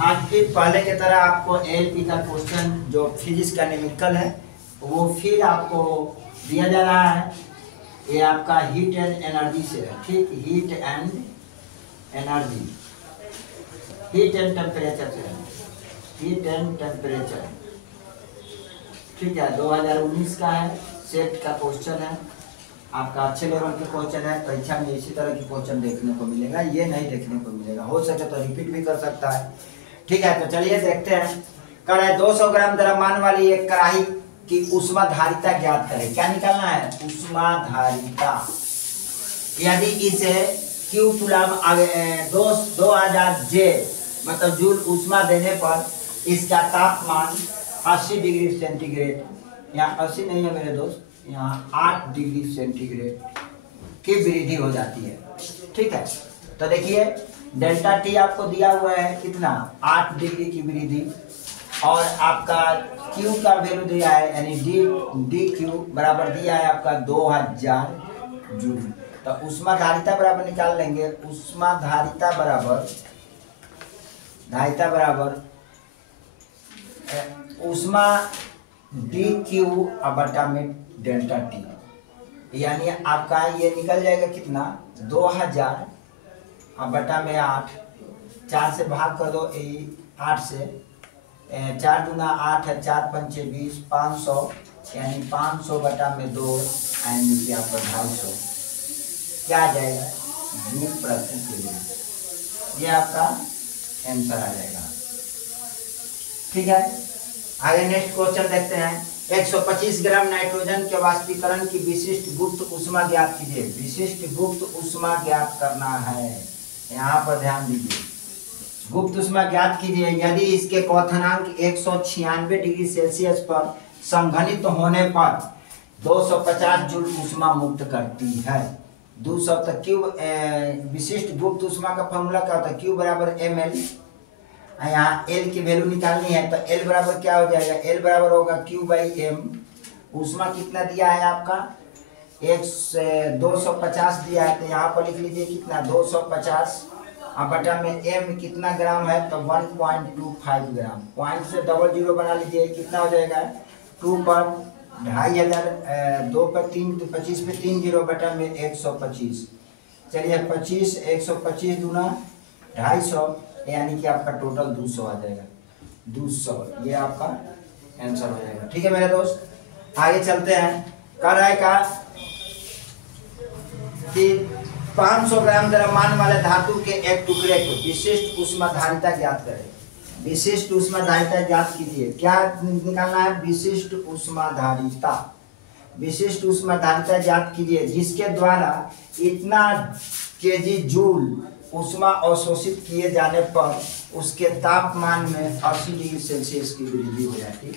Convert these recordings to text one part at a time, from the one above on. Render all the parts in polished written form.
आज फिर पहले की तरह आपको एलपी का क्वेश्चन जो फिजिक्स का न्यूमेरिकल है वो फिर आपको दिया जा रहा है। ये आपका हीट एंड एनर्जी से है, ठीक, heat and energy, heat and temperature से है, हीट एंड टेम्परेचर, ठीक है। 2019 का है, सेट का क्वेश्चन है, आपका अच्छे लेवल के क्वेश्चन है। परीक्षा में इसी तरह के क्वेश्चन देखने को मिलेगा, ये नहीं देखने को मिलेगा, हो सके तो रिपीट भी कर सकता है, ठीक है। तो चलिए देखते हैं। कर है 200 ग्राम द्रव्यमान वाली एक कढ़ाई की ऊष्माधारिता ज्ञात करें। क्या निकालना है? ऊष्माधारिता। यदि इसे Q कूलम 2000 J मतलब जूल ऊष्मा देने पर इसका तापमान 80 डिग्री सेंटीग्रेड, यहाँ 80 नहीं है मेरे दोस्त, यहाँ 8 डिग्री सेंटीग्रेड की वृद्धि हो जाती है, ठीक है। तो देखिए डेल्टा टी आपको दिया हुआ है कितना, 8 डिग्री की वृद्धि, और आपका Q का वैल्यू दिया है, यानी डी क्यू बराबर दिया है आपका 2000 जूल। तो ऊष्माधारिता बराबर निकाल लेंगे, ऊष्माधारिता बराबर ऊष्मा डी क्यू बटा में डेल्टा टी, यानी आपका ये निकल जाएगा कितना, 2000 बटा में 8, 4 से भाग कर दो, 8 से 4 दूना 8 है, 4 पंचे 20, 500, यानी 500 बटा में 2, यानी आपका 250 क्या आ जाएगा, जूल प्रति किलोमीटर। ये आपका आंसर आ जाएगा, ठीक है। आगे नेक्स्ट क्वेश्चन देखते हैं। 125 ग्राम नाइट्रोजन के वाष्पीकरण की विशिष्ट गुप्त ऊष्मा ज्ञात कीजिए। विशिष्ट गुप्त ऊष्मा ज्ञात करना है, यहाँ पर ध्यान दीजिए। गुप्त ऊष्मा ज्ञात कीजिए यदि इसके क्वथनांक 196 डिग्री सेल्सियस पर संघनित होने पर 250 जूल ऊष्मा मुक्त करती है। 200 तक क्यू विशिष्ट गुप्त ऊष्मा का फॉर्मूला क्या होता है, क्यू बराबर ml। यहाँ L की वैल्यू निकालनी है तो L बराबर क्या हो जाएगा, L बराबर होगा Q बाई M। ऊष्मा कितना दिया है आपका, 250 दिया है, तो यहाँ पर लिख लीजिए कितना, 250 बटा में M कितना ग्राम है, तो 1.25 ग्राम। पॉइंट से डबल जीरो बना लीजिए, कितना हो जाएगा, 2 पर 2500, 2 पर 3, 25 पे 3 जीरो बटा में 125। चलिए 25, 125 दूना 250, यानी कि आपका टोटल 200 आ जाएगा, 200, ये आपका आंसर हो जाएगा, ठीक है मेरे दोस्त। आगे चलते हैं। कर रहा है का कि 500 ग्राम द्रव्यमान वाले धातु के एक टुकड़े को विशिष्ट ऊष्माधारिता ज्ञात करें। विशिष्ट ऊष्माधारिता ज्ञात कीजिए। क्या निकालना है, विशिष्ट ऊष्माधारिता। विशिष्ट ऊष्माधारिता ज्ञात कीजिए जिसके द्वारा इतना केजी जूल ऊष्मा अवशोषित किए जाने पर उसके तापमान में 80 डिग्री सेल्सियस की वृद्धि हो जाती है।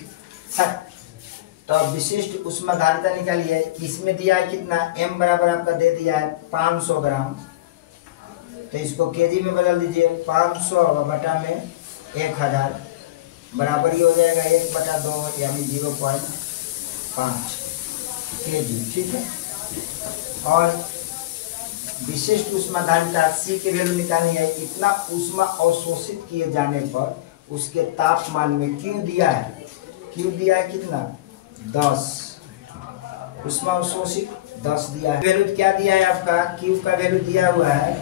तो विशिष्ट ऊष्माधारिता निकालिए। इसमें दिया है कितना, m बराबर आपका दे दिया है 500 ग्राम, तो इसको केजी में बदल दीजिए। 500 बटा में 1000 बराबर ही हो जाएगा 1/2, यानी 0.5 केजी, ठीक है। और विशिष्ट ऊष्माधारिता C की वैल्यू निकालनी है, इतना ऊष्मा अवशोषित किए जाने पर उसके तापमान में Q दिया है, Q दिया है कितना, 10, ऊष्मा अवशोषित 10 दिया है। वैल्यू क्या दिया है आपका, Q का वैल्यू दिया हुआ है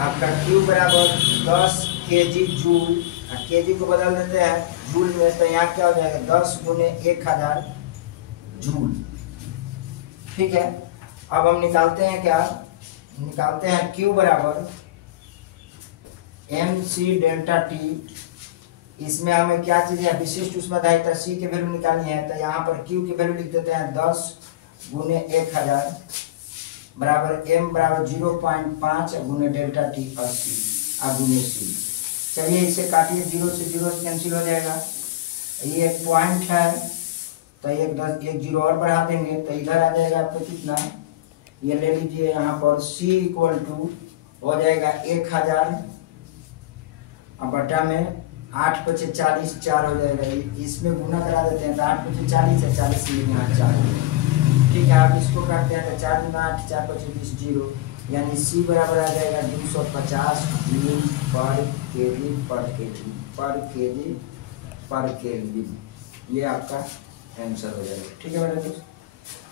आपका Q बराबर 10 केजी जूल। केजी को बदल देते हैं जूल में, तो यहाँ क्या हो जाएगा, 10 गुने 1000 जूल, ठीक है। अब हम निकालते हैं क्या, निकालते हैं Q बराबर mc डेल्टा T। इसमें हमें क्या चीज़ है, विशिष्ट ऊष्माधारिता C की वैल्यू निकालनी है, तो यहाँ पर Q की वैल्यू लिख देते हैं 10 गुने 1000 बराबर m बराबर 0.5 गुने डेल्टा T 80 गुने C। चलिए इसे काटिए, 0 से 0 कैंसिल हो जाएगा। ये एक पॉइंट है तो एक जीरो और बढ़ा देंगे तो इधर आ जाएगा आपको कितना, ये ले लीजिए यहाँ पर C इक्वल टू हो जाएगा 1000 बटा में 8 पचे 40, 4 हो जाएगा। इसमें गुना करा देते हैं तो 8 पचे 40 है, 40 से यहाँ 4, ठीक है। आप इसको काटते हैं तो 4 गुना 8, 4 पचे 20, 0, यानी C बराबर आ जाएगा 250 जूल पर केजी पर केजी पर केजी पर केल्विन, ये आपका आंसर हो जाएगा। ठीक है मेरे दोस्त।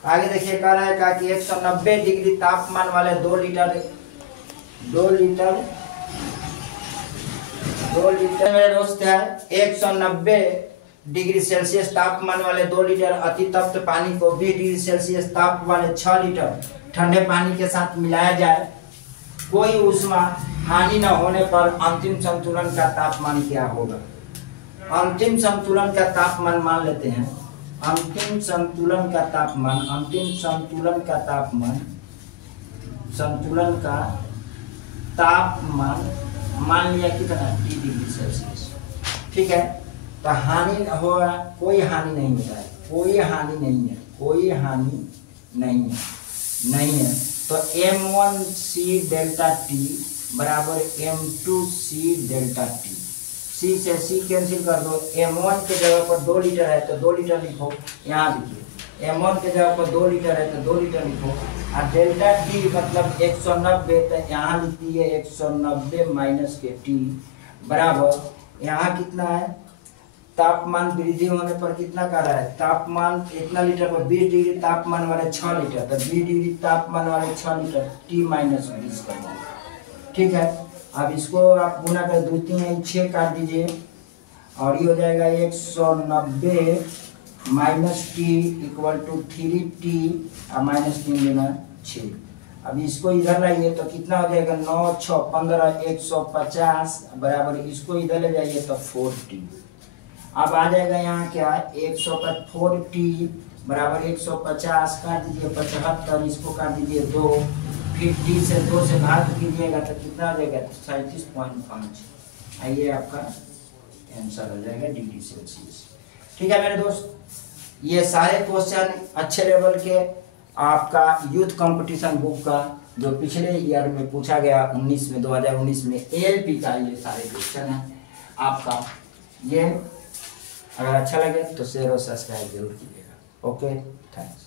आगे देखिए कह रहा है का कि 190 डिग्री तापमान वाले 2 लीटर मेरे दोस्त है 190 डिग्री सेल्सियस तापमान वाले 2 लीटर अति तप्त पानी को 20 डिग्री सेल्सियस ताप वाले 6 लीटर ठंडे पानी के साथ मिलाया जाए, कोई ऊष्मा हानि न होने पर अंतिम संतुलन का तापमान क्या होगा। अंतिम संतुलन का तापमान मान लेते हैं, अंतिम संतुलन का तापमान मान लिया कितना 30 डिग्री सेल्सियस। ठीक है, तो हानि होगा, कोई हानि नहीं होता है, कोई हानि नहीं है। तो m1c डेल्टा टी बराबर m2c डेल्टा टी। c से c कैंसिल कर दो, m1 के जगह पर 2 लीटर है तो 2 लीटर लिखो, यहाँ लिखिए m1 के जगह पर 2 लीटर है तो 2 लीटर लिखो, और डेल्टा टी मतलब 190, तो यहाँ लिख दिए 190 माइनस के टी बराबर, यहाँ कितना है तापमान वृद्धि होने पर कितना कर रहा है, तापमान इतना लीटर पर 20 डिग्री तापमान वाले 6 लीटर, तो 20 डिग्री तापमान वाले 6 लीटर टी माइनस 20 करना। ठीक है, अब इसको आप गुना कर 2 3 6 काट दीजिए और ये हो जाएगा 190 minus T equal to 3t और माइनस 3 देना 6। अब इसको इधर लाइए तो कितना हो जाएगा 9 6 15 150 बराबर, इसको इधर ले जाइए तो 4t। अब आ जाएगा यहाँ क्या 4t बराबर 150 काट दीजिए 75, इसको काट दीजिए 2, फिर t से 2 से भाग कीजिएगा तो कितना हो जाएगा 37.5। आइए आपका आंसर हो जाएगा डिग्री सेल्सियस। ठीक है मेरे दोस्त, ये सारे क्वेश्चन अच्छे लेवल के आपका यूथ कंपटीशन बुक का जो पिछले ईयर में पूछा गया 2019 में ALP का ये सारे क्वेश्चन है आपका। ये अगर अच्छा लगे तो शेयर और सब्सक्राइब जरूर कीजिएगा। Okay, thanks.